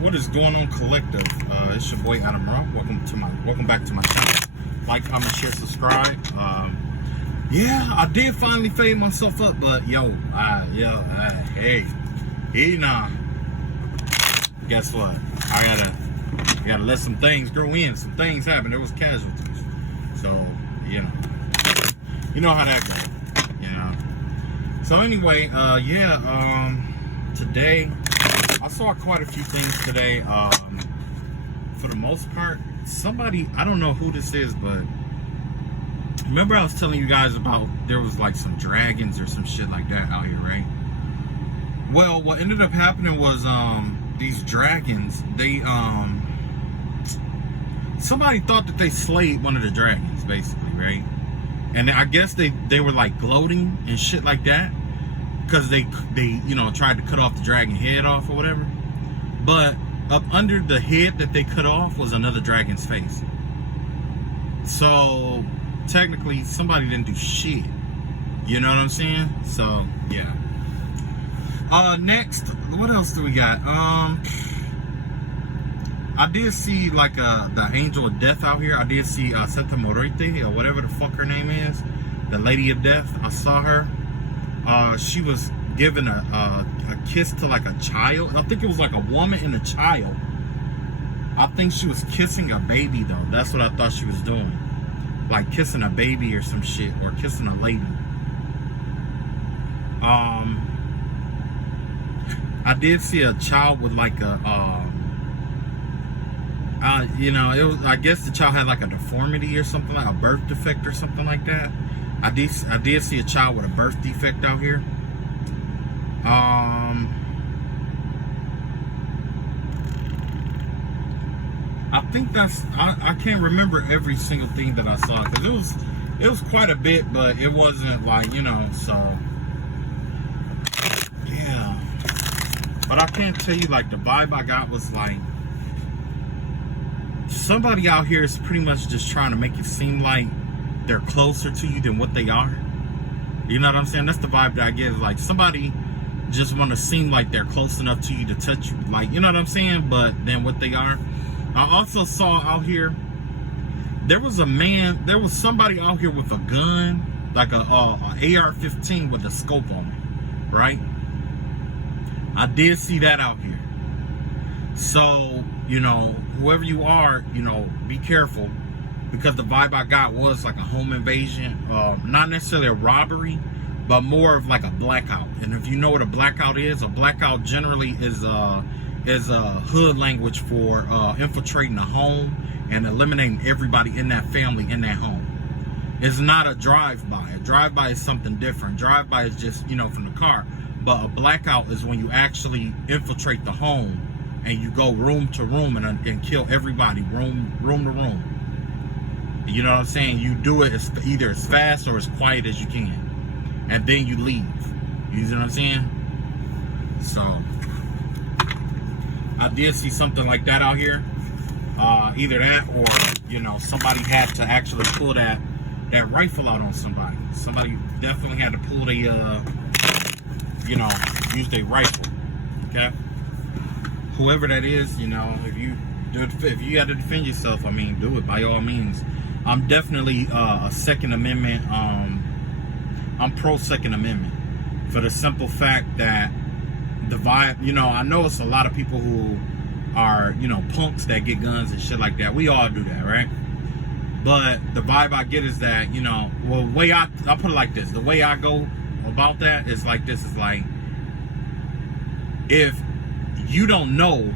What is going on, collective? It's your boy Adam Raw. Welcome back to my channel. Like, comment, share, subscribe. Yeah, I did finally fade myself up, but hey, guess what? I gotta let some things grow in. Some things happen. There was casualties, so you know how that goes. So anyway, today I saw quite a few things today. For the most part, somebody, I don't know who this is, but remember I was telling you guys about there was like some dragons or some shit like that out here, right? Well, what ended up happening was these dragons, they somebody thought that they slayed one of the dragons, basically, right? And I guess they were like gloating and shit like that, because they tried to cut off the dragon head off or whatever. But up under the head that they cut off was another dragon's face. So technically somebody didn't do shit. You know what I'm saying? So yeah. Next, what else do we got? I did see like the angel of death out here. I did see Santa Morite, or whatever the fuck her name is, the lady of death. I saw her. She was giving a kiss to like a child. I think it was like a woman and a child. I think she was kissing a baby though. That's what I thought she was doing. Like kissing a baby or some shit, or kissing a lady. I did see a child with like a it was, I guess the child had like a deformity or something, like a birth defect or something like that. I did see a child with a birth defect out here. I think that's, I can't remember every single thing that I saw, because it was quite a bit, but it wasn't like, so yeah. But I can't tell you, like, the vibe I got was like somebody out here is pretty much just trying to make it seem like they're closer to you than what they are. You know what I'm saying? That's the vibe that I get. Is like somebody just want to seem like they're close enough to you to touch you, like, you know what I'm saying, but then what they are. I also saw out here there was somebody out here with a gun, like a AR-15 with a scope on it, right? I did see that out here. So whoever you are, be careful, because the vibe I got was like a home invasion, not necessarily a robbery, but more of like a blackout. And if you know what a blackout generally is a hood language for infiltrating a home and eliminating everybody in that family in that home. It's not a drive-by. A drive-by is something different. Drive-by is just from the car, but a blackout is when you actually infiltrate the home and you go room to room and kill everybody, room to room. You know what I'm saying? You do it either as fast or as quiet as you can, and then you leave. You know what I'm saying? So I did see something like that out here. Either that, or somebody had to actually pull that rifle out on somebody. Somebody definitely had to pull use their rifle. Okay. Whoever that is, if you got to defend yourself, I mean, do it by all means. I'm definitely a Second Amendment. I'm pro Second Amendment, for the simple fact that the vibe. I know it's a lot of people who are punks that get guns and shit like that. We all do that, right? But the vibe I get is that well, the way I'll put it like this. The way I go about that is like this. Is like, if you don't know,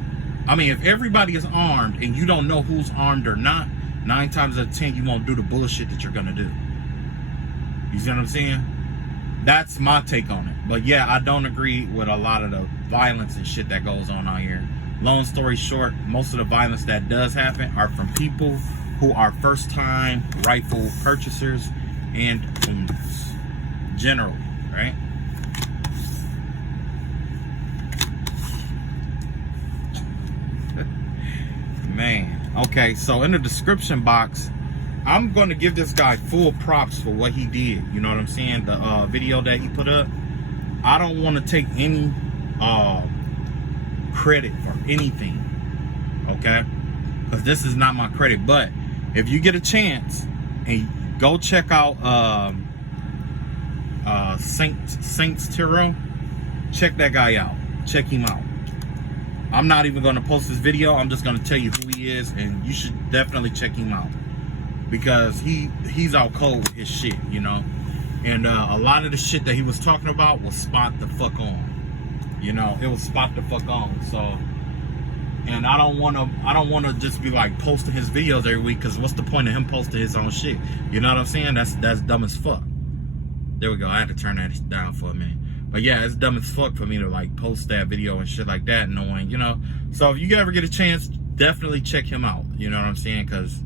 if everybody is armed and you don't know who's armed or not, 9 times out of 10 you won't do the bullshit that you're gonna do. You see what I'm saying? That's my take on it. But yeah, I don't agree with a lot of the violence and shit that goes on out here. Long story short, most of the violence that does happen are from people who are first-time rifle purchasers and owners, generally, right? Man, okay, so in the description box, I'm going to give this guy full props for what he did. You know what I'm saying? The video that he put up, I don't want to take any credit for anything. okay? Because this is not my credit. But if you get a chance, and go check out Saints Tarot, check that guy out. Check him out. I'm not even going to post this video. I'm just going to tell you who he is, and you should definitely check him out, because he's out cold with his shit, you know. And a lot of the shit that he was talking about was spot the fuck on. You know, it was spot the fuck on. So, and I don't want to just be like posting his videos every week, because what's the point of him posting his own shit? You know what I'm saying? That's dumb as fuck. There we go. I had to turn that down for a minute. But yeah, it's dumb as fuck for me to like post that video and shit like that, knowing, you know. So if you ever get a chance, definitely check him out. You know what I'm saying? Because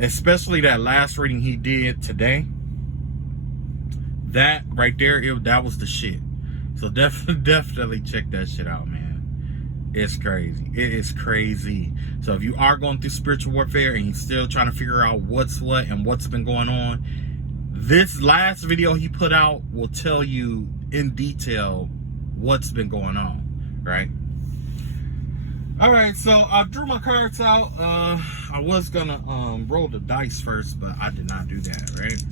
especially that last reading he did today, that right there, that was the shit. So definitely check that shit out, man. It's crazy. It is crazy. So if you are going through spiritual warfare and you're still trying to figure out what's what and what's been going on, this last video he put out will tell you in detail what's been going on, right? All right, so I drew my cards out. I was gonna roll the dice first, but I did not do that, right?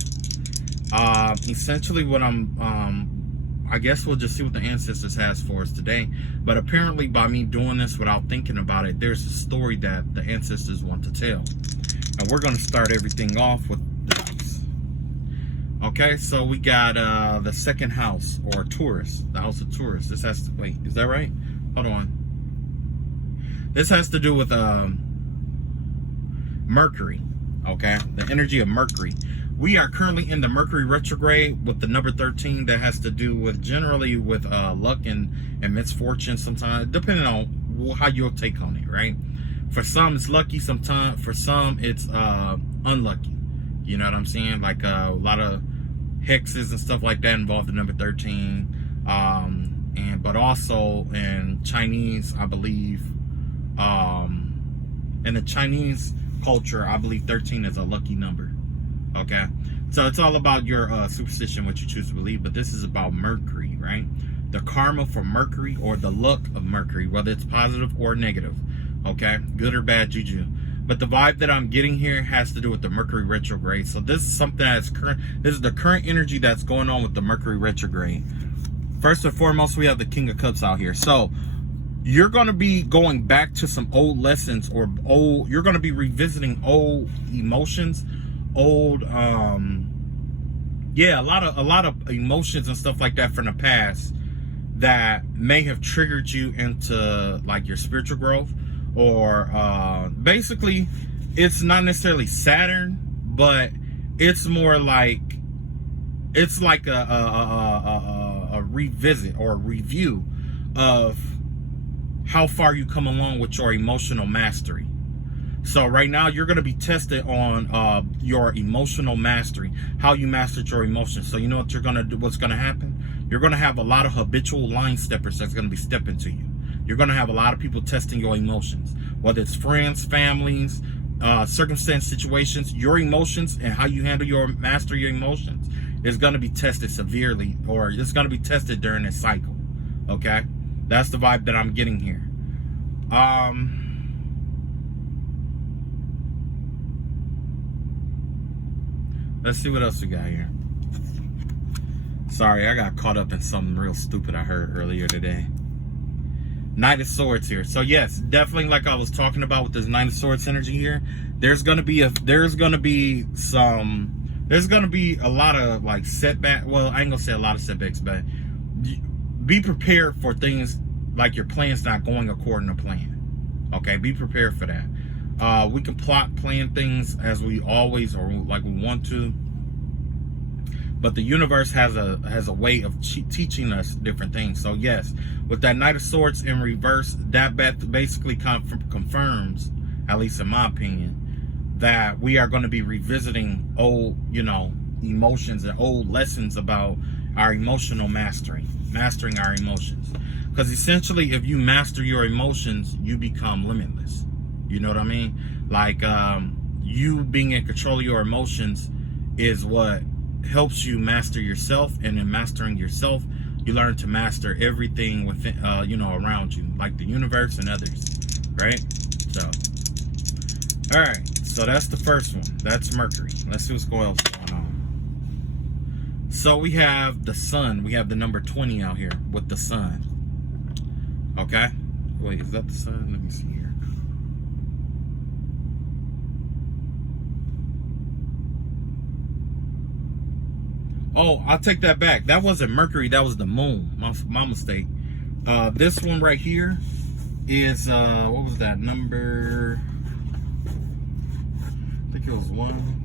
Essentially what I guess we'll just see what the ancestors has for us today. But apparently by me doing this without thinking about it, there's a story that the ancestors want to tell. And we're gonna start everything off with the dice. Okay, so we got the second house, or Taurus, the house of Taurus. This has to, wait, is that right? Hold on. This has to do with Mercury, okay? The energy of Mercury. We are currently in the Mercury retrograde with the number 13 that has to do with generally with luck and misfortune sometimes, depending on how you'll take on it, right? For some, it's lucky sometimes. For some, it's unlucky. You know what I'm saying? Like a lot of hexes and stuff like that involve the number 13. But also in Chinese, I believe, in the Chinese culture, I believe 13 is a lucky number. Okay, so it's all about your superstition, what you choose to believe, but this is about Mercury, right? The karma for Mercury, or the luck of Mercury, whether it's positive or negative, okay, good or bad juju. But the vibe that I'm getting here has to do with the Mercury retrograde. So this is something that's current. This is the current energy that's going on with the Mercury retrograde. First and foremost, we have the King of Cups out here. So you're going to be going back to some old lessons, or you're going to be revisiting old emotions, old yeah, a lot of emotions and stuff like that from the past that may have triggered you into like your spiritual growth, or basically it's not necessarily Saturn, but it's more like it's like a revisit or a review of how far you come along with your emotional mastery. So right now you're going to be tested on your emotional mastery, how you mastered your emotions. So you know what you're going to do, what's going to happen? You're going to have a lot of habitual line steppers that's going to be stepping to you. You're going to have a lot of people testing your emotions, whether it's friends, families, circumstance, situations. Your emotions and how you handle your master your emotions is going to be tested severely, or it's going to be tested during this cycle. Okay, that's the vibe that I'm getting here. Let's see what else we got here. Sorry, I got caught up in something real stupid I heard earlier today. Knight of Swords here. So yes, definitely, like I was talking about with this Knight of Swords energy here, there's gonna be a lot of like setback. Well, I ain't gonna say a lot of setbacks, but be prepared for things like your plan's not going according to plan. Okay, be prepared for that. We can plan things as we always, or like we want to, but the universe has a way of teaching us different things. So yes, with that Knight of Swords in reverse, that basically confirms, at least in my opinion, that we are going to be revisiting old, emotions and old lessons about our emotional mastering our emotions. Because essentially, if you master your emotions, you become limitless. You know what I mean? Like, you being in control of your emotions is what helps you master yourself. And in mastering yourself, you learn to master everything within, around you, like the universe and others, right? So, all right. So that's the first one. That's Mercury. Let's see what's going on. So we have the sun. We have the number 20 out here with the sun. Okay. Wait, is that the sun? Let me see here. Oh, I'll take that back. That wasn't Mercury. That was the moon. My mistake. This one right here is, what was that number? I think it was 1.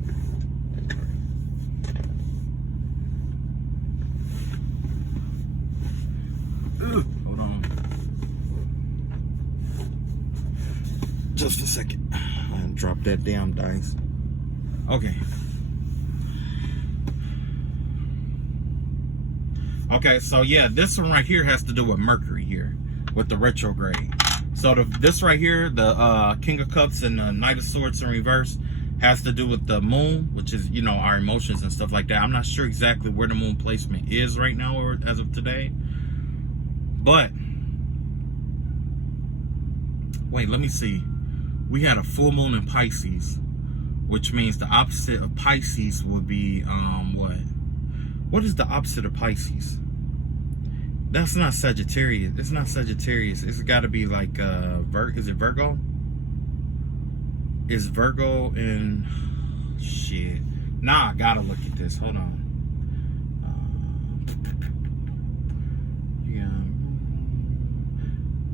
Hold on. Just a second. I dropped that damn dice. Okay. Okay, so yeah, this one right here has to do with Mercury here, with the retrograde. So this right here, the King of Cups and the Knight of Swords in reverse, has to do with the moon, which is, you know, our emotions and stuff like that. I'm not sure exactly where the moon placement is right now or as of today. But, wait, let me see. We had a full moon in Pisces, which means the opposite of Pisces would be, what? What is the opposite of Pisces? That's not Sagittarius. It's not Sagittarius. It's got to be like, is it Virgo? Is Virgo in, shit. Nah, I gotta look at this. Hold on.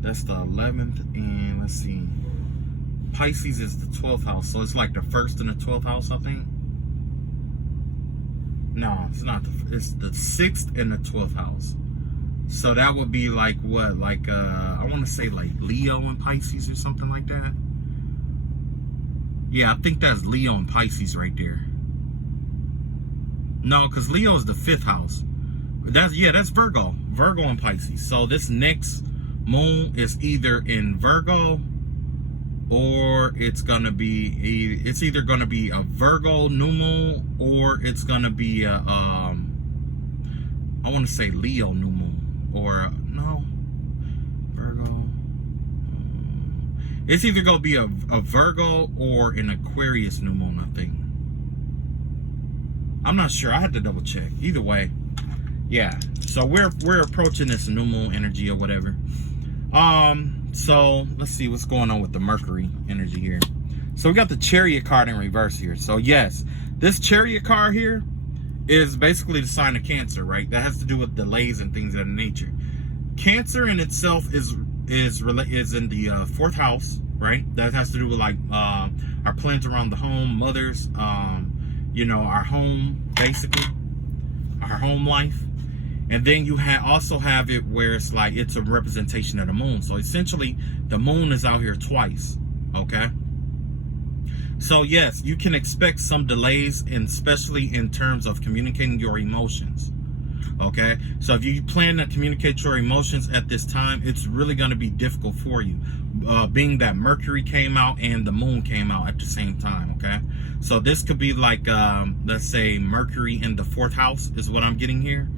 That's the 11th, and let's see. Pisces is the 12th house, so it's like the 1st and the 12th house, I think. No, it's not. It's the 6th and the 12th house. So that would be like what? Like, I want to say like Leo and Pisces or something like that. Yeah, I think that's Leo and Pisces right there. No, because Leo is the 5th house. That's Virgo. Virgo and Pisces. So this next moon is either in Virgo, or it's gonna be either gonna be a Virgo new moon, or it's gonna be a I want to say Leo new moon, or no, Virgo. It's either gonna be a Virgo or an Aquarius new moon, I think. I'm not sure. I had to double check. Either way, yeah. So we're approaching this new moon energy or whatever. So let's see what's going on with the Mercury energy here. So we got the Chariot card in reverse here. So yes, this Chariot card here is basically the sign of Cancer, right? That has to do with delays and things of that nature. Cancer in itself is in the 4th house, right? That has to do with like our plans around the home, mothers, you know, our home, basically, our home life. And then you also have it where it's like it's a representation of the moon. So essentially, the moon is out here twice, okay? So yes, you can expect some delays, and especially in terms of communicating your emotions, okay? So if you plan to communicate your emotions at this time, it's really going to be difficult for you, being that Mercury came out and the moon came out at the same time, okay? So this could be like, let's say Mercury in the 4th house is what I'm getting here.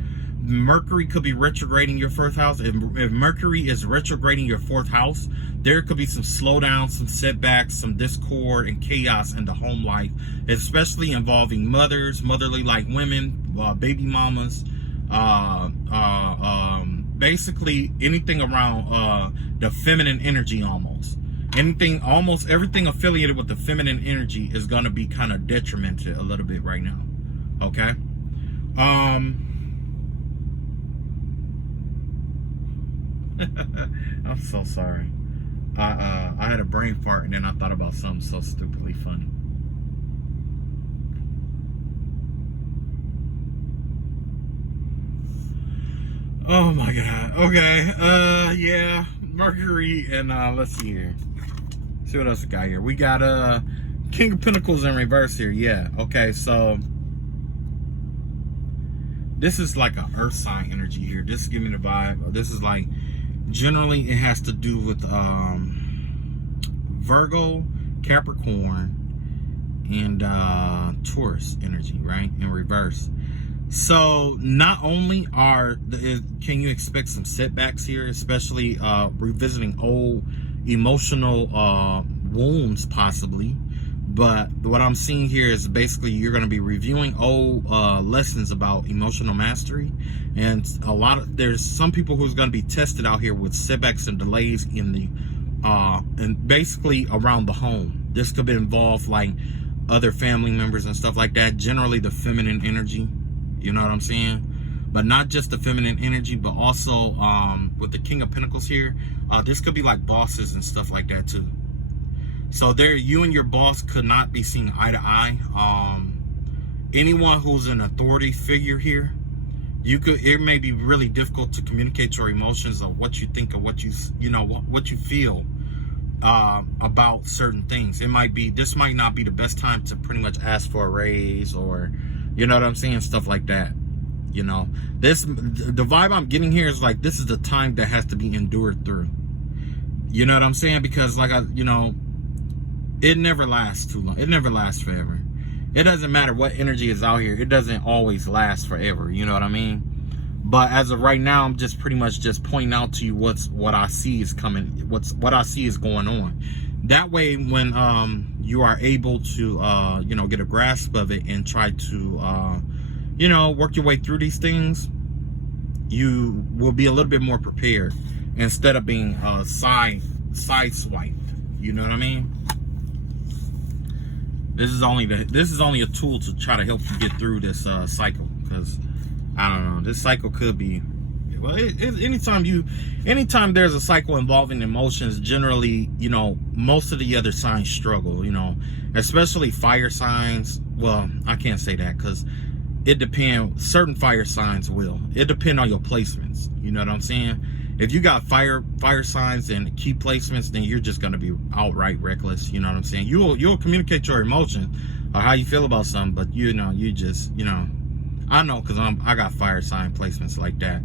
Mercury could be retrograding your 4th house. If Mercury is retrograding your 4th house, there could be some slowdowns, some setbacks, some discord and chaos in the home life, especially involving mothers, motherly like women, baby mamas, basically anything around the feminine energy almost. Almost everything affiliated with the feminine energy is going to be kind of detrimented a little bit right now, okay? I'm so sorry. I had a brain fart and then I thought about something so stupidly funny. Oh my god. Okay. Yeah. Mercury and let's see here. See what else we got here. We got King of Pentacles in reverse here. Yeah. Okay. So this is like an earth sign energy here. This is giving me the vibe. This is like, generally it has to do with Virgo, Capricorn, and Taurus energy, right? In reverse. So not only can you expect some setbacks here, especially revisiting old emotional wounds possibly. But what I'm seeing here is basically you're going to be reviewing old lessons about emotional mastery, and there's some people who's going to be tested out here with setbacks and delays in the and basically around the home. This could involve like other family members and stuff like that. Generally the feminine energy, you know what I'm saying? But not just the feminine energy, but also with the King of Pentacles here, this could be like bosses and stuff like that too. So there, you and your boss could not be seeing eye to eye. Anyone who's an authority figure here, it may be really difficult to communicate your emotions or what you think or what what you feel about certain things. This might not be the best time to pretty much ask for a raise, or you know what I'm saying, stuff like that. You know, the vibe I'm getting here is like this is the time that has to be endured through. You know what I'm saying? Because like it never lasts too long. It never lasts forever. It doesn't matter what energy is out here. It doesn't always last forever. You know what I mean? But as of right now, I'm just pretty much just pointing out to you what I see is coming. What I see is going on. That way, when you are able to get a grasp of it and try to work your way through these things, you will be a little bit more prepared instead of being sideswiped. You know what I mean? This is only a tool to try to help you get through this cycle, because I don't know, this cycle could be, well, anytime there's a cycle involving emotions, generally, most of the other signs struggle, especially fire signs. Well, I can't say that because it depends. Certain fire signs will. It depends on your placements. You know what I'm saying? If you got fire signs and key placements, then you're just going to be outright reckless. You know what I'm saying? You'll communicate your emotion or how you feel about something, but I know because I got fire sign placements like that.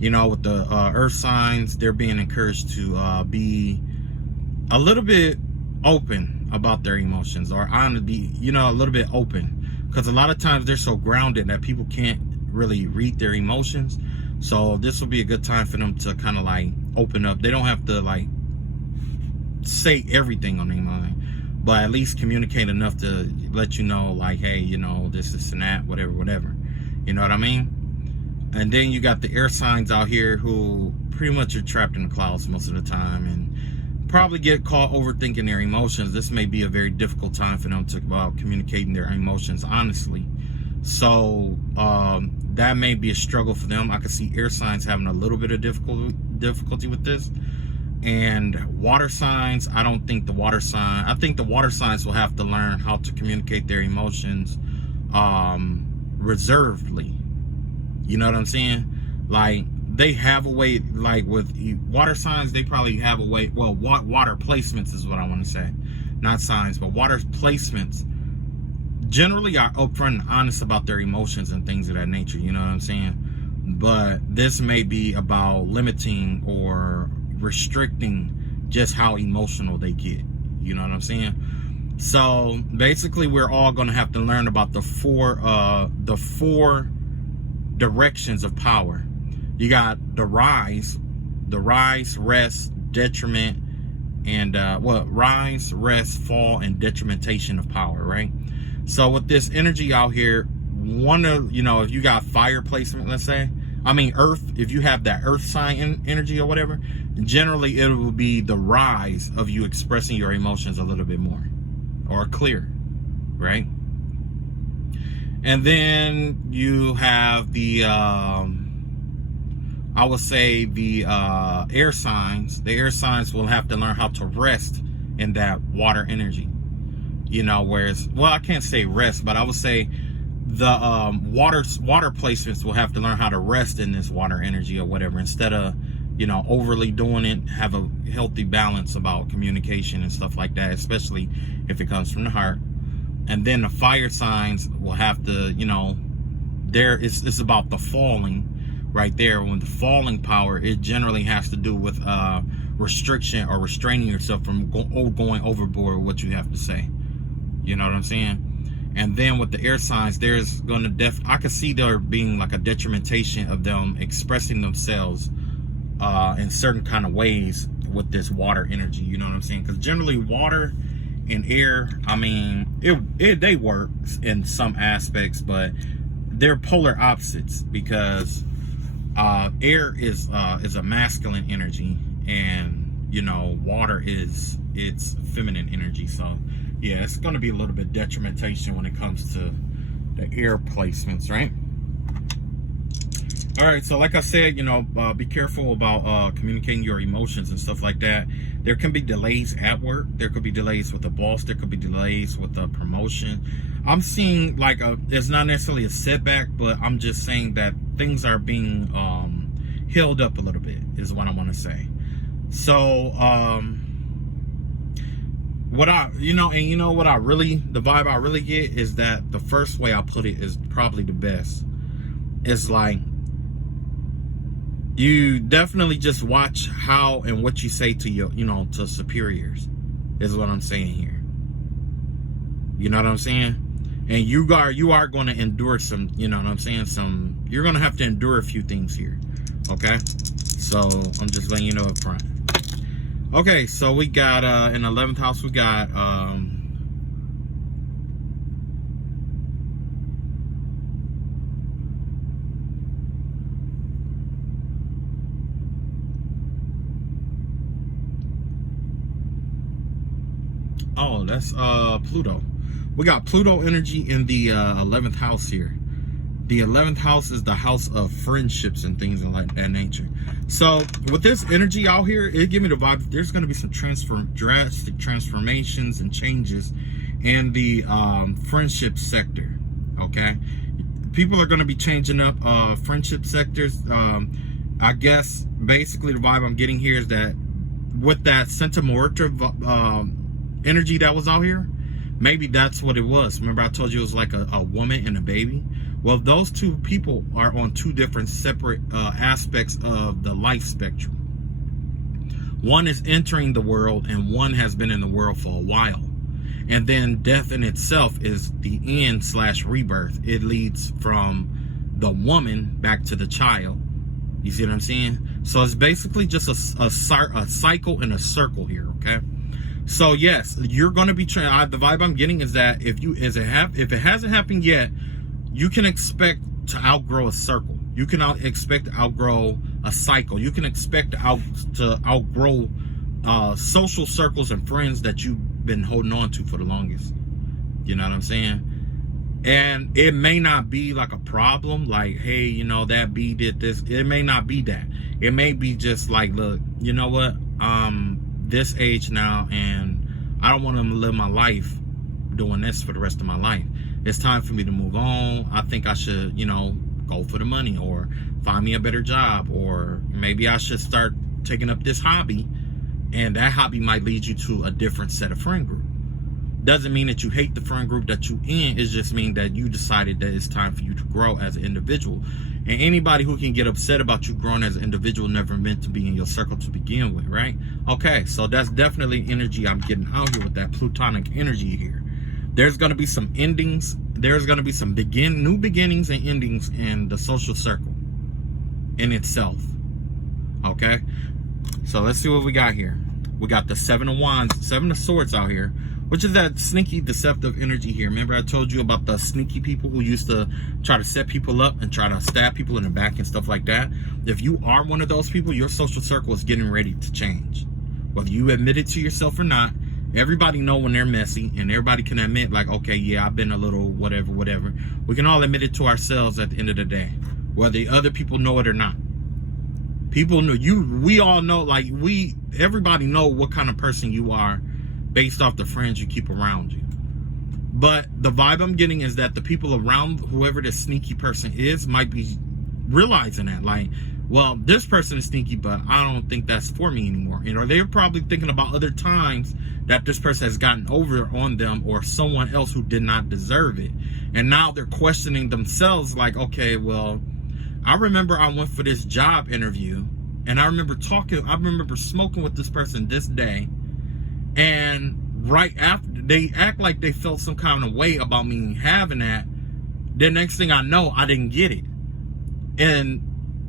With the earth signs, they're being encouraged to be a little bit open about their emotions, or on to be, a little bit open, because a lot of times they're so grounded that people can't really read their emotions. So this will be a good time for them to kind of like open up. They don't have to like say everything on their mind, but at least communicate enough to let you know, like, hey, this and that, whatever. You know what I mean? And then you got the air signs out here who pretty much are trapped in the clouds most of the time and probably get caught overthinking their emotions. This may be a very difficult time for them to communicating their emotions honestly. So that may be a struggle for them. I could see air signs having a little bit of difficulty with this. And water signs, I think the water signs will have to learn how to communicate their emotions reservedly. You know what I'm saying? Like, they have a way, like with water signs, they probably have a way, well, water placements is what I want to say. Not signs, but water placements generally are upfront and honest about their emotions and things of that nature. You know what I'm saying? But this may be about limiting or restricting just how emotional they get. You know what I'm saying? So basically, we're all going to have to learn about the four directions of power. You got the rise, rest, detriment, and rise, rest, fall, and detrimentation of power, right? So with this energy out here, if you got fire placement, let's say, earth, if you have that earth sign energy or whatever, generally it will be the rise of you expressing your emotions a little bit more or clear, right? And then you have the I would say the air signs. The air signs will have to learn how to rest in that water energy. Whereas, well, I can't say rest, but I would say the water placements will have to learn how to rest in this water energy or whatever, instead of overly doing it. Have a healthy balance about communication and stuff like that, especially if it comes from the heart. And then the fire signs will have to, it's about the falling right there. When the falling power, it generally has to do with restriction or restraining yourself from going overboard with what you have to say. You know what I'm saying? And then with the air signs, there's going to I could see there being like a detrimentation of them expressing themselves in certain kind of ways with this water energy. You know what I'm saying? Because generally water and air, I mean, they work in some aspects, but they're polar opposites, because air is a masculine energy, and you know, water it's feminine energy. So yeah, it's going to be a little bit detrimentation when it comes to the air placements, right? All right, so like I said, you know, be careful about communicating your emotions and stuff like that. There can be delays at work. There could be delays with the boss. There could be delays with the promotion. I'm seeing like it's not necessarily a setback, but I'm just saying that things are being held up a little bit is what I want to say. So what I, you know, and you know what I really, the vibe I really get is that the first way I put it is probably the best. It's like, you definitely just watch how and what you say to your, you know, to superiors, is what I'm saying here. You know what I'm saying? And you are going to endure some, you know what I'm saying? You're going to have to endure a few things here. Okay. So I'm just letting you know up front. Okay. So we got, in 11th house, we got, oh, that's Pluto. We got Pluto energy in the 11th house here. The 11th house is the house of friendships and things like that nature. So with this energy out here, it give me the vibe there's going to be some drastic transformations and changes in the friendship sector. Okay, people are going to be changing up friendship sectors. I guess basically the vibe I'm getting here is that with that Centimorta energy that was out here, maybe that's what it was. Remember I told you it was like a woman and a baby? Well, those two people are on two different separate aspects of the life spectrum. One is entering the world and one has been in the world for a while. And then death in itself is the end / rebirth. It leads from the woman back to the child. You see what I'm saying? So it's basically just a cycle and a circle here, okay? So yes, you're going to be trying. The vibe I'm getting is that if it hasn't happened yet, you can expect to outgrow a circle. You can expect to outgrow a cycle. You can expect to outgrow social circles and friends that you've been holding on to for the longest. You know what I'm saying? And it may not be like a problem, like, hey, you know, that B did this. It may not be that. It may be just like, look, you know what? This age now, and I don't want to live my life doing this for the rest of my life. It's time for me to move on. I think I should, you know, go for the money or find me a better job, or maybe I should start taking up this hobby, and that hobby might lead you to a different set of friend group. Doesn't mean that you hate the friend group that you in. It just means that you decided that it's time for you to grow as an individual. And anybody who can get upset about you growing as an individual never meant to be in your circle to begin with, right? Okay, so that's definitely energy I'm getting out here with that Plutonic energy here. There's going to be some endings. There's going to be some new beginnings and endings in the social circle in itself. Okay, so let's see what we got here. We got the 7 of Wands, 7 of Swords out here, which is that sneaky, deceptive energy here. Remember I told you about the sneaky people who used to try to set people up and try to stab people in the back and stuff like that? If you are one of those people, your social circle is getting ready to change. Whether you admit it to yourself or not, everybody know when they're messy, and everybody can admit, like, okay, yeah, I've been a little whatever. We can all admit it to ourselves at the end of the day, whether other people know it or not. People know we all know, like, everybody know what kind of person you are based off the friends you keep around you. But the vibe I'm getting is that the people around whoever this sneaky person is might be realizing that, like, well, this person is sneaky, but I don't think that's for me anymore. You know, they're probably thinking about other times that this person has gotten over on them or someone else who did not deserve it. And now they're questioning themselves, like, okay, well, I remember I went for this job interview, and I remember smoking with this person this day, and right after, they act like they felt some kind of way about me having that. The next thing I know, I didn't get it. And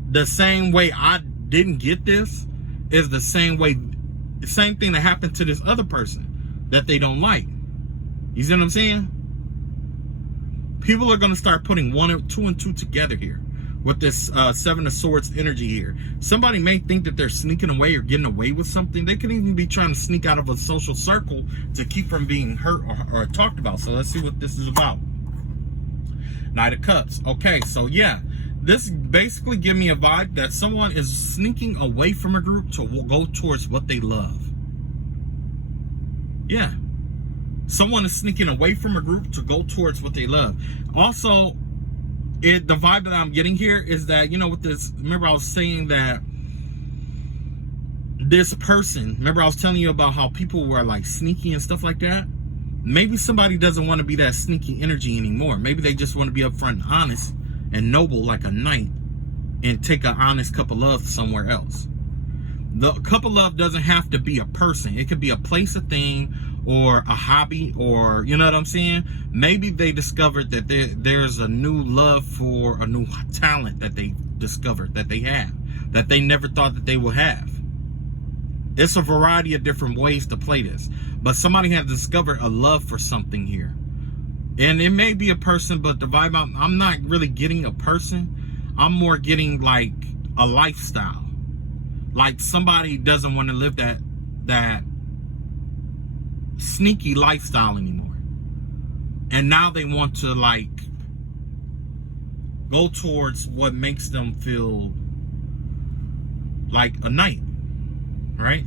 the same way I didn't get this is the same thing that happened to this other person. that they don't like. You see what I'm saying? People are going to start putting two and two together here with this Seven of Swords energy here. Somebody may think that they're sneaking away or getting away with something. They could even be trying to sneak out of a social circle to keep from being hurt or talked about. So let's see what this is about. Knight of Cups. Okay, so yeah, this basically gives me a vibe that someone is sneaking away from a group to go towards what they love. Yeah. Someone is sneaking away from a group to go towards what they love. Also, the vibe that I'm getting here is that, you know, with this, remember I was saying that this person, remember I was telling you about how people were like sneaky and stuff like that? Maybe somebody doesn't want to be that sneaky energy anymore. Maybe they just want to be upfront and honest and noble like a knight and take an honest cup of love somewhere else. The cup of love doesn't have to be a person. It could be a place, a thing, or a hobby, or, you know what I'm saying? Maybe they discovered that there's a new love for a new talent that they discovered that they have, that they never thought that they would have. It's a variety of different ways to play this, but somebody has discovered a love for something here. And it may be a person, but the vibe, I'm not really getting a person. I'm more getting like a lifestyle. Like somebody doesn't want to live that sneaky lifestyle anymore. And now they want to like go towards what makes them feel like a knight, right?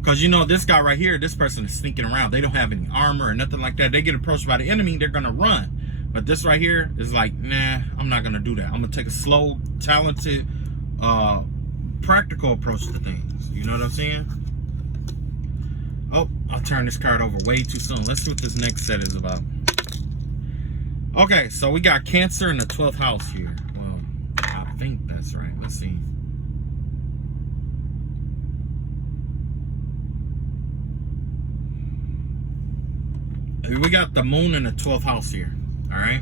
Because, you know, this guy right here, this person is sneaking around. They don't have any armor or nothing like that. They get approached by the enemy, they're going to run. But this right here is like, nah, I'm not going to do that. I'm going to take a slow, talented, practical approach to things. You know what I'm saying? Oh, I'll turn this card over way too soon. Let's see what this next set is about. Okay, so we got Cancer in the 12th house here. Well, I think that's right. Let's see. We got the Moon in the 12th house here. All right.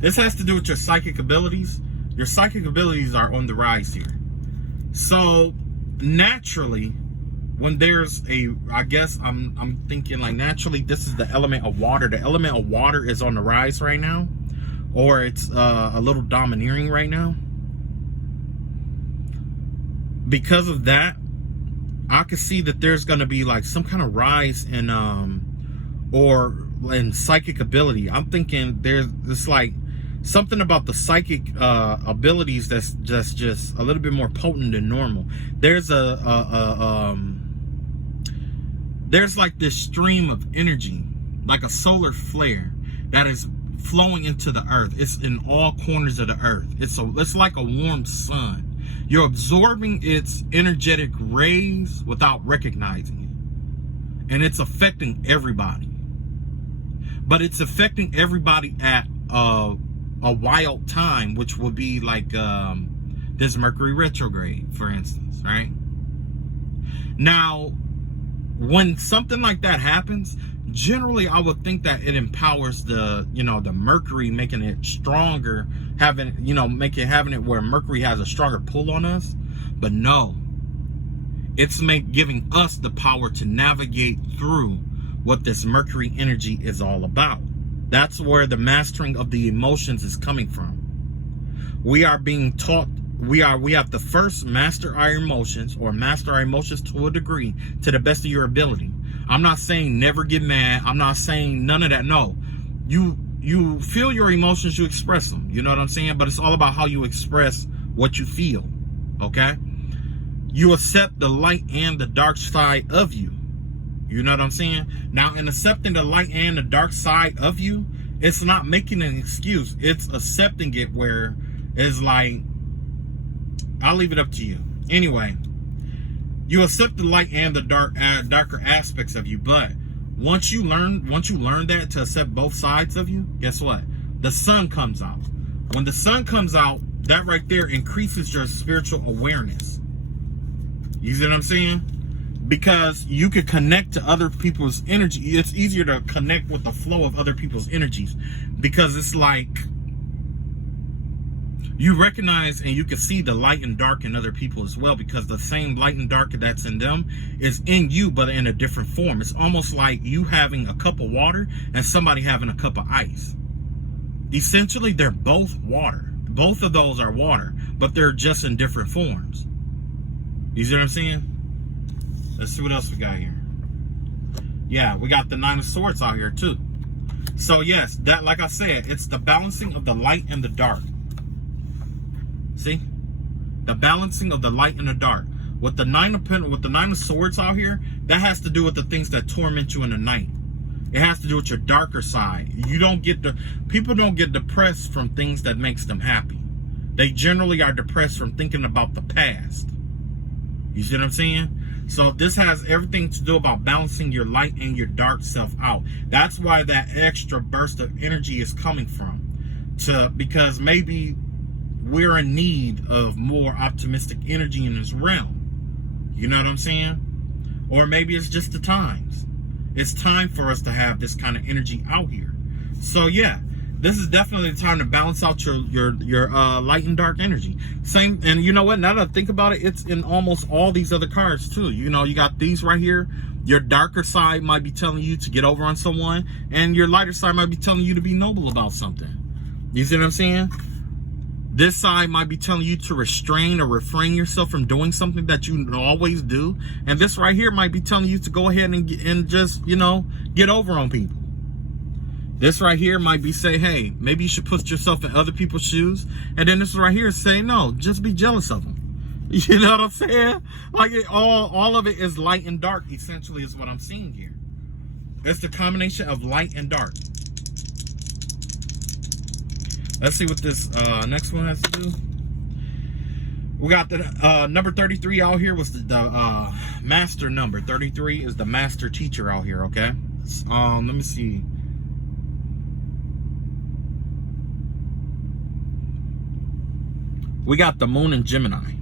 This has to do with your psychic abilities. Your psychic abilities are on the rise here. So naturally, when there's I guess I'm thinking like naturally this is the element of water. The element of water is on the rise right now, or it's a little domineering right now. Because of that, I could see that there's going to be like some kind of rise in in psychic ability. I'm thinking it's like something about the psychic abilities that's just a little bit more potent than normal. There's there's like this stream of energy, like a solar flare that is flowing into the earth. It's in all corners of the earth. It's like a warm sun. You're absorbing its energetic rays without recognizing it. And it's affecting everybody. But it's affecting everybody at a wild time, which would be like this Mercury retrograde, for instance, right? Now, when something like that happens, generally I would think that it empowers the Mercury, making it stronger, having it where Mercury has a stronger pull on us. But no, it's giving us the power to navigate through what this Mercury energy is all about. That's where the mastering of the emotions is coming from. We are being taught, we have to first master our emotions, or master our emotions to a degree, to the best of your ability. I'm not saying never get mad. I'm not saying none of that. No, you feel your emotions, you express them. You know what I'm saying? But it's all about how you express what you feel. Okay? You accept the light and the dark side of you. You know what I'm saying? Now, in accepting the light and the dark side of you, it's not making an excuse. It's accepting it, where it's like, I'll leave it up to you. Anyway, you accept the light and the darker aspects of you. But once you learn that, to accept both sides of you, guess what? The sun comes out. When the sun comes out, that right there increases your spiritual awareness. You see what I'm saying? Because you could connect to other people's energy. It's easier to connect with the flow of other people's energies, because it's like you recognize and you can see the light and dark in other people as well, because the same light and dark that's in them is in you, but in a different form. It's almost like you having a cup of water and somebody having a cup of ice. Essentially, they're both water. Both of those are water, but they're just in different forms. You see what I'm saying? Let's see what else we got here. Yeah, we got the Nine of Swords out here too. So yes, that, like I said, it's the balancing of the light and the dark. See? The balancing of the light and the dark. With the Nine of Swords out here, that has to do with the things that torment you in the night. It has to do with your darker side. People don't get depressed from things that makes them happy. They generally are depressed from thinking about the past. You see what I'm saying? So this has everything to do about balancing your light and your dark self out. That's why that extra burst of energy is coming from. Because maybe we're in need of more optimistic energy in this realm. You know what I'm saying? Or maybe it's just the times. It's time for us to have this kind of energy out here. So yeah, this is definitely the time to balance out your light and dark energy. Same, and you know what? Now that I think about it, it's in almost all these other cards too. You know, you got these right here. Your darker side might be telling you to get over on someone, and your lighter side might be telling you to be noble about something. You see what I'm saying? This side might be telling you to restrain or refrain yourself from doing something that you always do. And this right here might be telling you to go ahead and just, you know, get over on people. This right here might be say, hey, maybe you should put yourself in other people's shoes. And then this right here is saying, no, just be jealous of them. You know what I'm saying? Like all of it is light and dark, essentially, is what I'm seeing here. It's the combination of light and dark. Let's see what this next one has to do. We got the number 33 out here was the master number. 33 is the master teacher out here, okay? Let me see. We got the Moon and Gemini.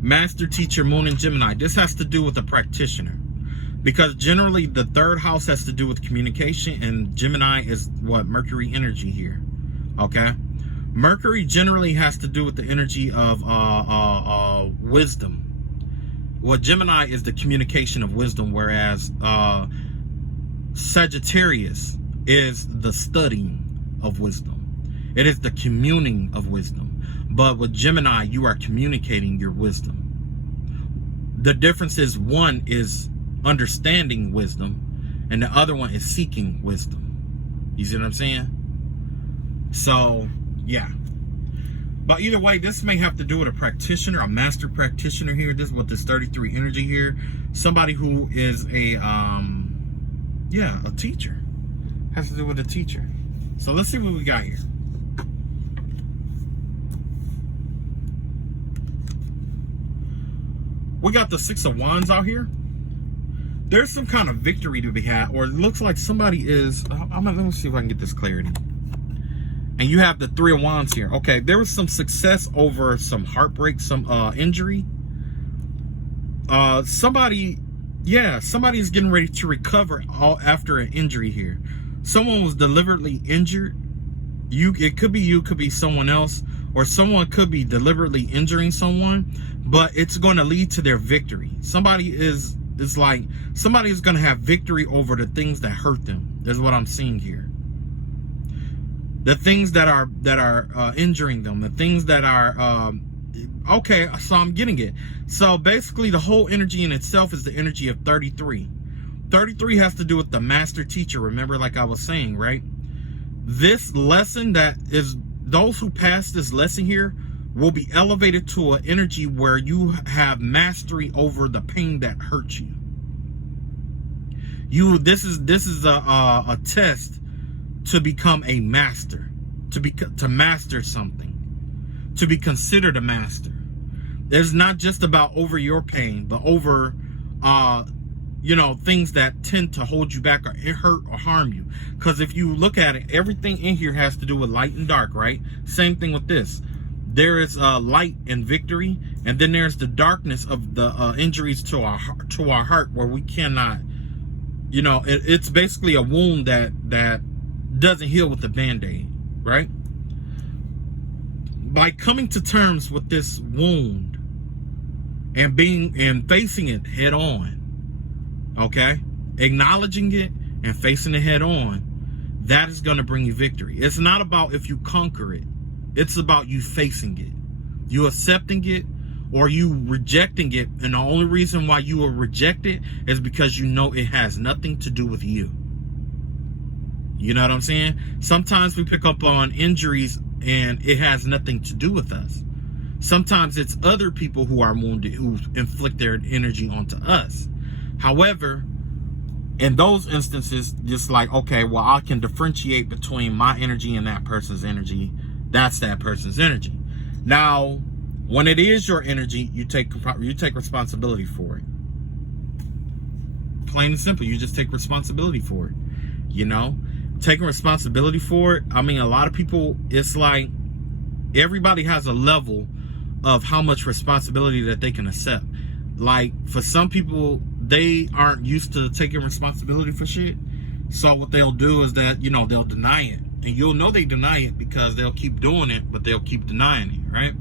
Master teacher, Moon and Gemini. This has to do with a practitioner. Because generally the third house has to do with communication, and Gemini is what? Mercury energy here. Okay, Mercury generally has to do with the energy of wisdom. What Gemini is the communication of wisdom, whereas Sagittarius is the studying of wisdom. It is the communing of wisdom. But with Gemini, you are communicating your wisdom. The difference is one is understanding wisdom, and the other one is seeking wisdom. You see what I'm saying? So, yeah. But either way, this may have to do with a practitioner, a master practitioner here. This is what this 33 energy here. Somebody who is a teacher. Has to do with a teacher. So let's see what we got here. We got the Six of Wands out here. There's some kind of victory to be had, or it looks like somebody is. Let me see if I can get this clarity. And you have the Three of Wands here. Okay, there was some success over some heartbreak, some injury. Somebody is getting ready to recover after an injury here. Someone was deliberately injured. It could be you, could be someone else, or someone could be deliberately injuring someone, but it's going to lead to their victory. Somebody is going to have victory over the things that hurt them. Is what I'm seeing here. The things that are injuring them, the things that are okay, so I'm getting it. So basically the whole energy in itself is the energy of 33. 33 has to do with the master teacher. Remember, like I was saying, right? This lesson, that is, those who pass this lesson here will be elevated to an energy where you have mastery over the pain that hurts you. This is a test to become a master, to master something, to be considered a master. It's not just about over your pain, but over things that tend to hold you back or hurt or harm you. Because if you look at it, everything in here has to do with light and dark, right? Same thing with this. There is light and victory, and then there's the darkness of the injuries to our heart, where we cannot, it's basically a wound that doesn't heal with the Band-Aid, right? by coming to terms with this wound and facing it head on, okay, acknowledging it and facing it head on, that is going to bring you victory. It's not about if you conquer it. It's about you facing it, you accepting it, or you rejecting it. And the only reason why you will reject it is because you know it has nothing to do with you. You know what I'm saying? Sometimes we pick up on injuries and it has nothing to do with us. Sometimes it's other people who are wounded who inflict their energy onto us. However, in those instances, just like, okay, well, I can differentiate between my energy and that person's energy. That's that person's energy. Now, when it is your energy, you take responsibility for it. Plain and simple, you just take responsibility for it. You know, taking responsibility for it. I mean, a lot of people, it's like everybody has a level of how much responsibility that they can accept. Like, for some people, they aren't used to taking responsibility for shit. So what they'll do is that, you know, they'll deny it. And you'll know they deny it because they'll keep doing it, but they'll keep denying it, right?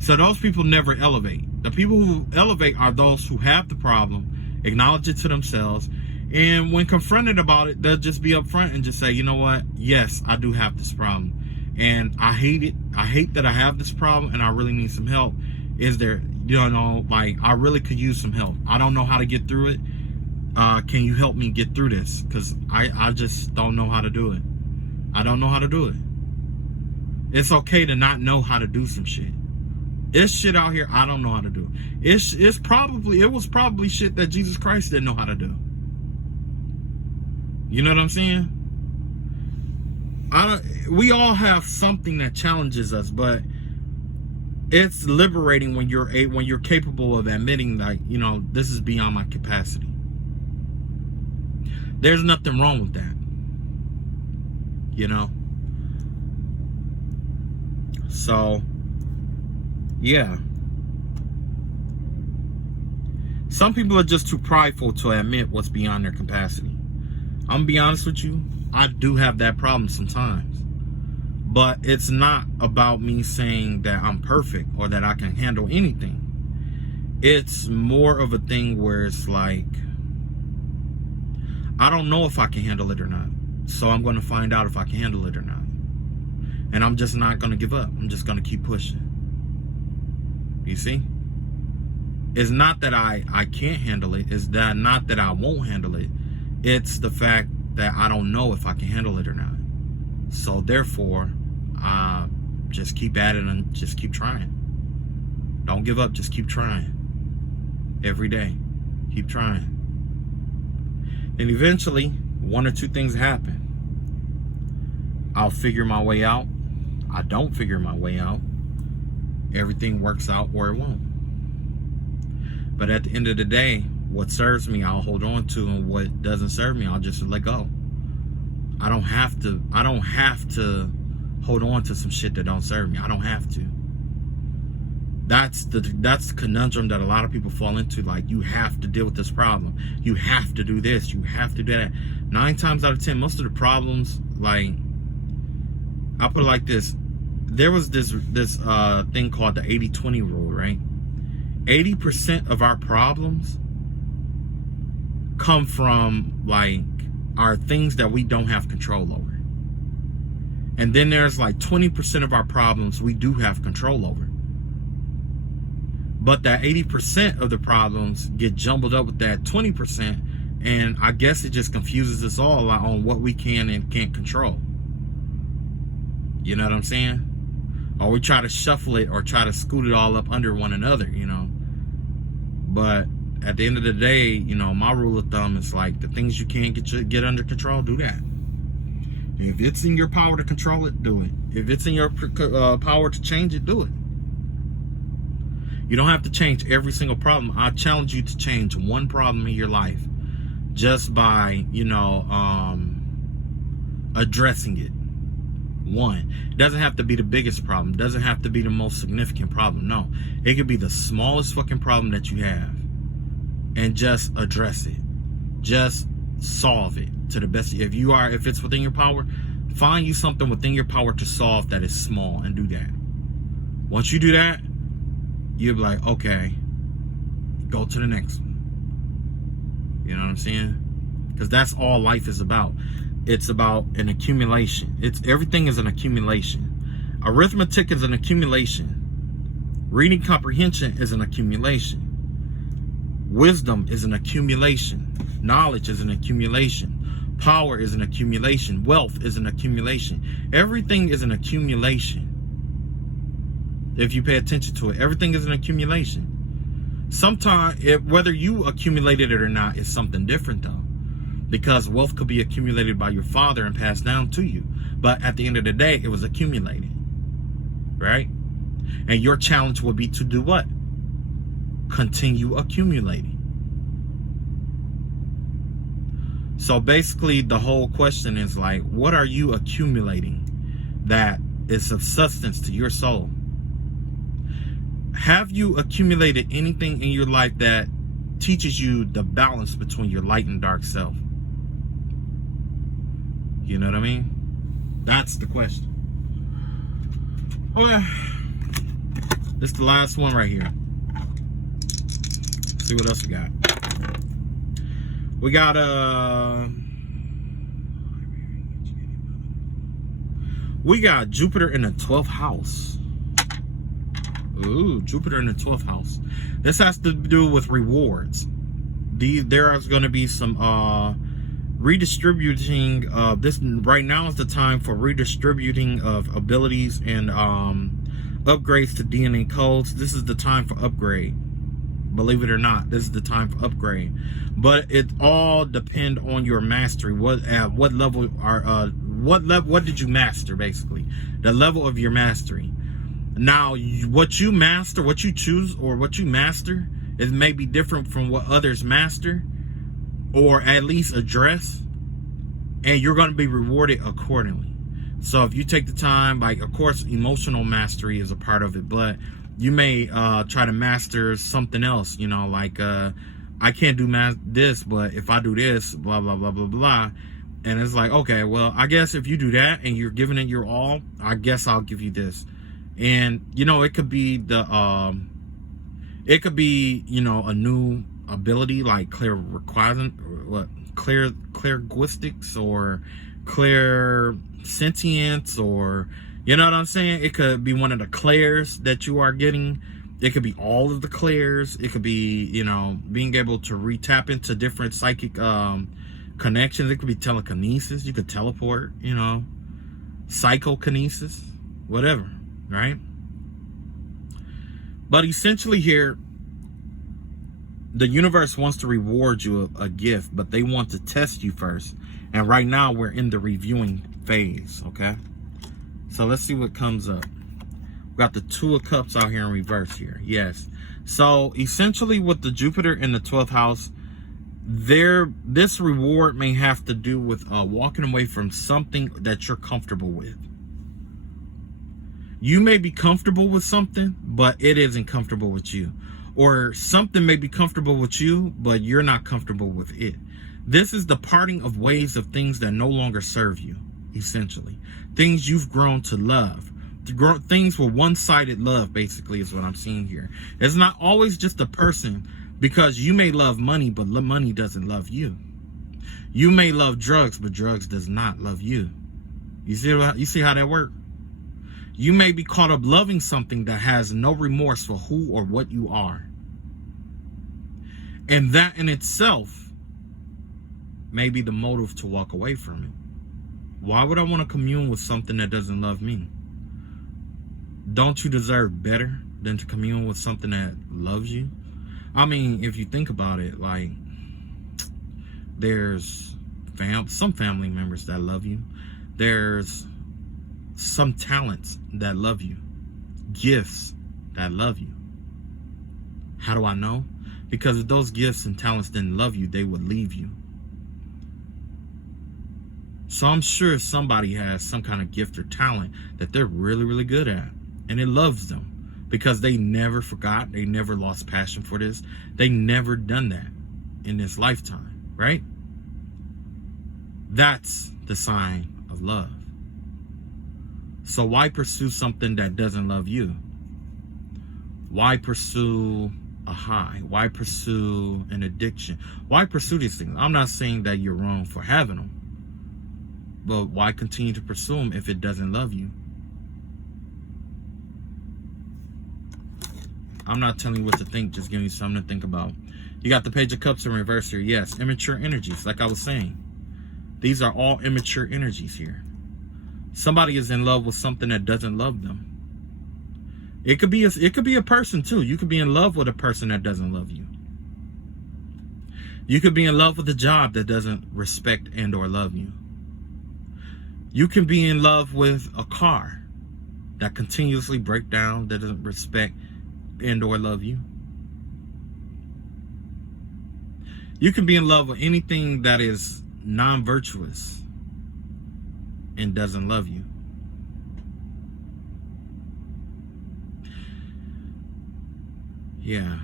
So those people never elevate. The people who elevate are those who have the problem, acknowledge it to themselves, and when confronted about it, they'll just be upfront and just say, you know what? Yes, I do have this problem. And I hate it. I hate that I have this problem and I really need some help. Is there, you know, like, I really could use some help. I don't know how to get through it. Can you help me get through this? Because I just don't know how to do it. I don't know how to do it. It's okay to not know how to do some shit. It's shit out here I don't know how to do. It was probably shit that Jesus Christ didn't know how to do. You know what I'm saying? We all have something that challenges us, but it's liberating when you're capable of admitting that, you know, this is beyond my capacity. There's nothing wrong with that. You know? So, yeah. Some people are just too prideful to admit what's beyond their capacity. I'm gonna be honest with you, I do have that problem sometimes. But it's not about me saying that I'm perfect or that I can handle anything. It's more of a thing where it's like, I don't know if I can handle it or not. So I'm going to find out if I can handle it or not. And I'm just not going to give up. I'm just going to keep pushing. You see? It's not that I can't handle it. It's not that I won't handle it. It's the fact that I don't know if I can handle it or not. So therefore, just keep at it and just keep trying. Don't give up. Just keep trying. Every day. Keep trying. And eventually, one or two things happen. I'll figure my way out. I don't figure my way out. Everything works out or it won't. But at the end of the day, what serves me, I'll hold on to, and what doesn't serve me, I'll just let go. I don't have to hold on to some shit that don't serve me. I don't have to. That's the conundrum that a lot of people fall into. Like, you have to deal with this problem. You have to do this. You have to do that. 9 times out of 10, most of the problems, like, I'll put it like this. There was this thing called the 80-20 rule, right? 80% of our problems come from, like, are things that we don't have control over. And then there's like 20% of our problems we do have control over. But that 80% of the problems get jumbled up with that 20%, and I guess it just confuses us all on what we can and can't control. You know what I'm saying? Or we try to shuffle it or try to scoot it all up under one another, you know. But at the end of the day, you know, my rule of thumb is like, the things you can't get under control, do that. If it's in your power to control it, do it. If it's in your power to change it, do it. You don't have to change every single problem. I challenge you to change one problem in your life just by, you know, addressing it. One. It doesn't have to be the biggest problem. It doesn't have to be the most significant problem. No. It could be the smallest fucking problem that you have. And just address it. Just solve it to the best. If it's within your power, find you something within your power to solve that is small and do that. Once you do that, you'll be like, okay, go to the next one. You know what I'm saying? Because that's all life is about. It's about an accumulation. Everything is an accumulation. Arithmetic is an accumulation. Reading comprehension is an accumulation. Wisdom is an accumulation. Knowledge is an accumulation. Power is an accumulation. Wealth is an accumulation. Everything is an accumulation. If you pay attention to it, everything is an accumulation. Sometimes, whether you accumulated it or not, is something different though. Because wealth could be accumulated by your father and passed down to you. But at the end of the day, it was accumulated. Right? And your challenge will be to do what? Continue accumulating. So basically, the whole question is like, what are you accumulating that is of substance to your soul? Have you accumulated anything in your life that teaches you the balance between your light and dark self? You know what I mean? That's the question. Okay. This is the last one right here. See what else we got. We got Jupiter in the 12th house. Ooh, Jupiter in the 12th house. This has to do with rewards. There is going to be some redistributing of this. Right now is the time for redistributing of abilities and upgrades to DNA codes. This is the time for upgrade. Believe it or not, this is the time for upgrade. But it all depend on your mastery. What level are what did you master, basically? The level of your mastery. Now, what you master, what you choose, or what you master is maybe different from what others master, or at least address, and you're going to be rewarded accordingly. So if you take the time, like, of course, emotional mastery is a part of it, but you may try to master something else, you know, like I can't do this, but if I do this, blah, blah, blah, blah, blah. And it's like, okay, well, I guess if you do that and you're giving it your all, I guess I'll give you this. And, you know, it could be you know, a new ability like clairgoustics or clairsentience, or, you know what I'm saying? It could be one of the clairs that you are getting. It could be all of the clairs. It could be, you know, being able to tap into different psychic connections. It could be telekinesis. You could teleport, you know, psychokinesis, whatever, right? But essentially here, the universe wants to reward you a gift, but they want to test you first. And right now we're in the reviewing phase, okay? So let's see what comes up. We got the Two of Cups out here in reverse here. Yes. So essentially with the Jupiter in the 12th house, this reward may have to do with walking away from something that you're comfortable with. You may be comfortable with something, but it isn't comfortable with you. Or something may be comfortable with you, but you're not comfortable with it. This is the parting of ways of things that no longer serve you, essentially. Things you've grown to love. Things with one-sided love, basically, is what I'm seeing here. It's not always just a person, because you may love money, but money doesn't love you. You may love drugs, but drugs does not love you. You see how that works? You may be caught up loving something that has no remorse for who or what you are. And that in itself may be the motive to walk away from it. Why would I want to commune with something that doesn't love me? Don't you deserve better than to commune with something that loves you? I mean, if you think about it, like, there's some family members that love you. There's some talents that love you. Gifts that love you. How do I know? Because if those gifts and talents didn't love you, they would leave you. So I'm sure somebody has some kind of gift or talent that they're really, really good at. And it loves them because they never forgot. They never lost passion for this. They never done that in this lifetime, right? That's the sign of love. So why pursue something that doesn't love you? Why pursue a high? Why pursue an addiction? Why pursue these things? I'm not saying that you're wrong for having them, but why continue to pursue them if it doesn't love you? I'm not telling you what to think, just giving you something to think about. You got the Page of Cups in reverse here. Yes, immature energies, like I was saying. These are all immature energies here. Somebody is in love with something that doesn't love them. It could be a person too. You could be in love with a person that doesn't love you. You could be in love with a job that doesn't respect and or love you. You can be in love with a car that continuously breaks down, that doesn't respect and or love you. You can be in love with anything that is non-virtuous and doesn't love you. Yeah,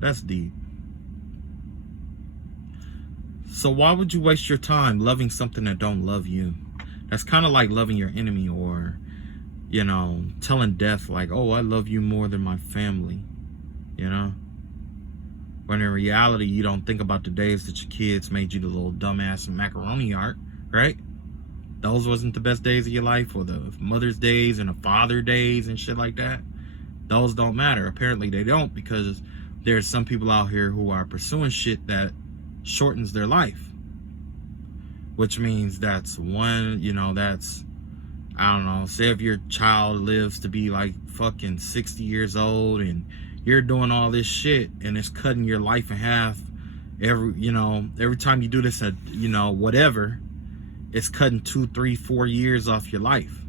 that's deep. So why would you waste your time loving something that don't love you? That's kind of like loving your enemy, or, you know, telling death like, oh, I love you more than my family, you know? When in reality, you don't think about the days that your kids made you the little dumbass and macaroni art, right? Those wasn't the best days of your life, or the Mother's Days and the Father Days and shit like that. Those don't matter. Apparently they don't, because there's some people out here who are pursuing shit that shortens their life. Which means that's one, you know, that's, I don't know, say if your child lives to be like fucking 60 years old and you're doing all this shit and it's cutting your life in half every time you do this at, you know, whatever, it's cutting 2, 3, 4 years off your life.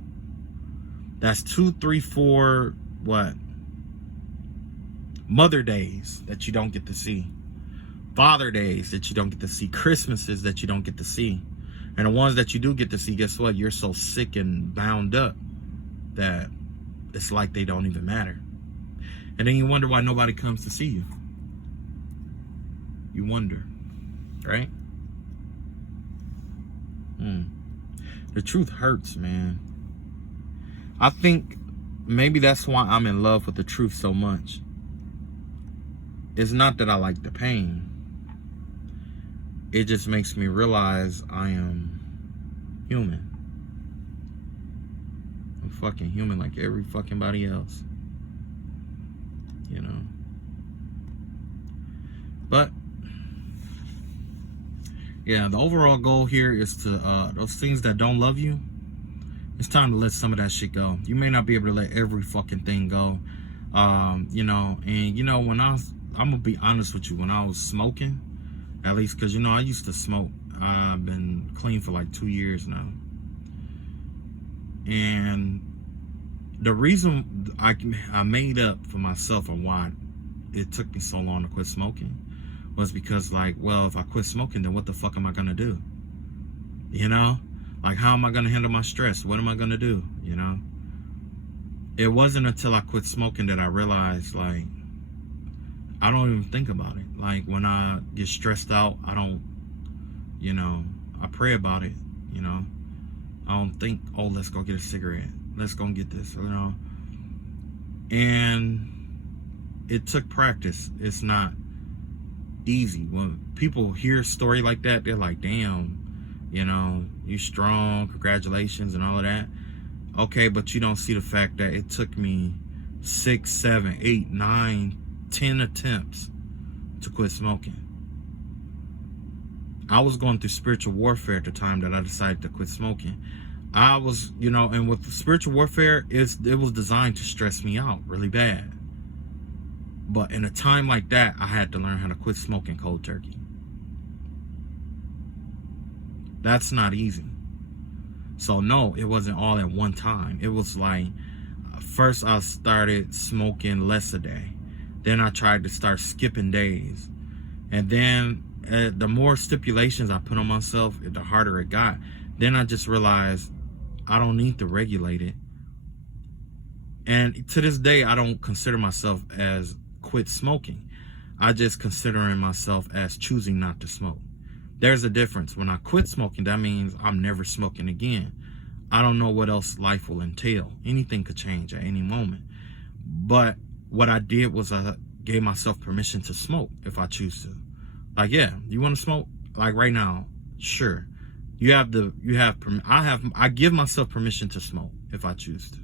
That's 2, 3, 4, what? Mother days that you don't get to see. Father days that you don't get to see. Christmases that you don't get to see. And the ones that you do get to see, guess what? You're so sick and bound up that it's like they don't even matter. And then you wonder why nobody comes to see you. You wonder, right? The truth hurts, man. I think maybe that's why I'm in love with the truth so much. It's not that I like the pain. It just makes me realize I am human. I'm fucking human like every fucking body else. You know? But yeah, the overall goal here is to, those things that don't love you, it's time to let some of that shit go. You may not be able to let every fucking thing go. You know, and you know, when I'm gonna be honest with you, when I was smoking, at least, because, you know, I used to smoke. I've been clean for like 2 years now. And the reason I made up for myself on why it took me so long to quit smoking was because, like, well, if I quit smoking, then what the fuck am I gonna do? You know? Like, how am I gonna handle my stress? What am I gonna do? You know? It wasn't until I quit smoking that I realized, like, I don't even think about it. Like, when I get stressed out, I don't, you know, I pray about it, you know. I don't think, oh, let's go get a cigarette. Let's go and get this, you know. And it took practice. It's not easy. When people hear a story like that, they're like, damn, you know, you strong, congratulations and all of that. Okay, but you don't see the fact that it took me 6, 7, 8, 9, 10 attempts to quit smoking. I was going through spiritual warfare at the time that I decided to quit smoking. I was, you know, and with spiritual warfare, it was designed to stress me out really bad. But in a time like that, I had to learn how to quit smoking cold turkey. That's not easy. So no, it wasn't all at one time. It was like, first I started smoking less a day. Then I tried to start skipping days. And then the more stipulations I put on myself, the harder it got. Then I just realized I don't need to regulate it. And to this day, I don't consider myself as quit smoking. I just considering myself as choosing not to smoke. There's a difference. When I quit smoking, that means I'm never smoking again. I don't know what else life will entail. Anything could change at any moment. But what I did was I gave myself permission to smoke if I choose to. Like, yeah, you want to smoke? Like right now, sure. I give myself permission to smoke if I choose to.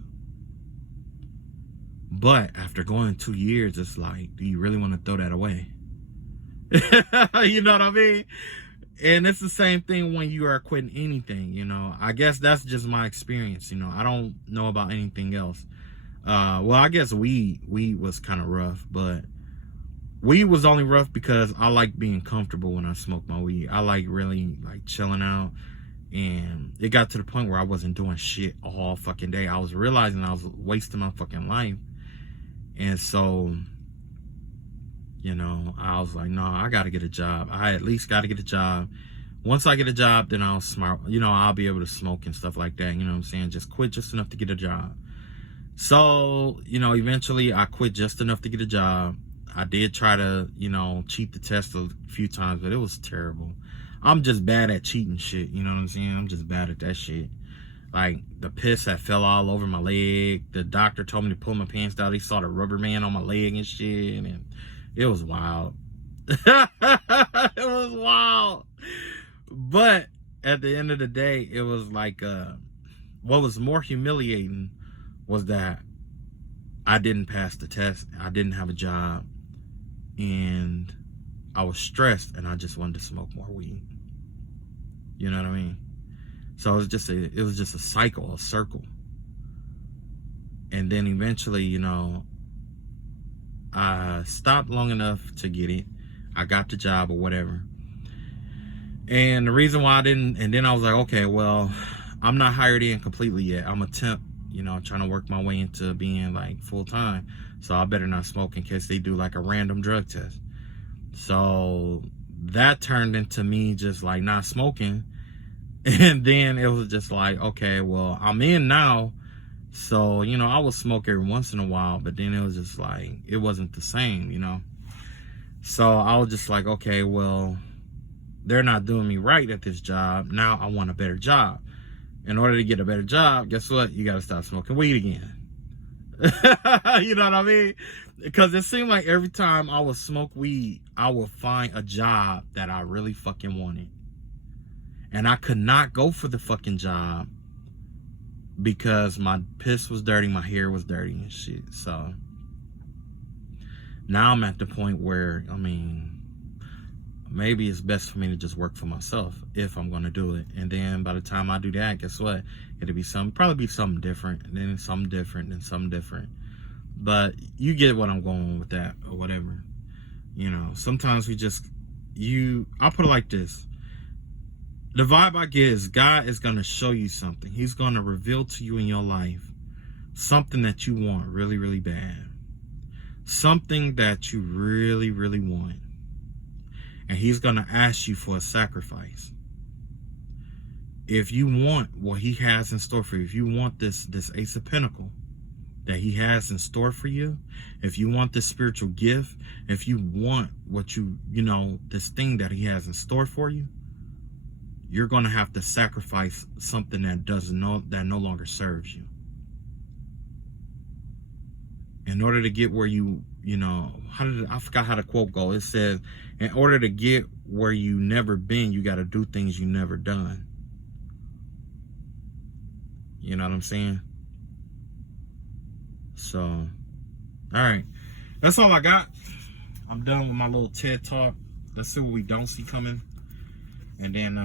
But after going 2 years, it's like, do you really want to throw that away? You know what I mean? And it's the same thing when you are quitting anything, you know. I guess that's just my experience, you know. I don't know about anything else. Well, I guess weed was kind of rough, but weed was only rough because I like being comfortable when I smoke my weed. I like really like chilling out, and it got to the point where I wasn't doing shit all fucking day. I was realizing I was wasting my fucking life, and so, you know, I was like, no, I got to get a job. I at least got to get a job. Once I get a job, then I'll I'll be able to smoke and stuff like that. You know what I'm saying? Just quit just enough to get a job. So, you know, eventually I quit just enough to get a job. I did try to, you know, cheat the test a few times, but it was terrible. I'm just bad at cheating shit. You know what I'm saying? I'm just bad at that shit. Like, the piss that fell all over my leg. The doctor told me to pull my pants down. He saw the rubber band on my leg and shit. And it was wild. It was wild. But at the end of the day, it was like, what was more humiliating was that I didn't pass the test. I didn't have a job. And I was stressed, and I just wanted to smoke more weed. You know what I mean? So it was just a cycle, a circle. And then eventually, you know, I stopped long enough to get it. I got the job or whatever. And the reason why I didn't, and then I was like, okay, well, I'm not hired in completely yet. I'm a temp, you know, trying to work my way into being like full time. So I better not smoke in case they do like a random drug test. So that turned into me just like not smoking. And then it was just like, okay, well, I'm in now. So, you know, I would smoke every once in a while, but then it was just like, it wasn't the same, you know? So I was just like, okay, well, they're not doing me right at this job. Now I want a better job. In order to get a better job, guess what? You got to stop smoking weed again. You know what I mean? Because it seemed like every time I would smoke weed, I would find a job that I really fucking wanted. And I could not go for the fucking job because my piss was dirty, my hair was dirty and shit. So now I'm at the point where, I mean, maybe it's best for me to just work for myself if I'm going to do it. And then by the time I do that, guess what? It'll be probably be something different, and then something different, and something different. But you get what I'm going with that or whatever. You know, sometimes I'll put it like this. The vibe I get is God is going to show you something. He's going to reveal to you in your life something that you want really, really bad. Something that you really, really want. And he's going to ask you for a sacrifice. If you want what he has in store for you, if you want this Ace of Pentacles that he has in store for you, if you want this spiritual gift, if you want what this thing that he has in store for you, you're going to have to sacrifice something that no longer serves you. In order to get where I forgot how the quote goes. It says, in order to get where you never been, you got to do things you never done. You know what I'm saying? So, all right. That's all I got. I'm done with my little TED talk. Let's see what we don't see coming. And then,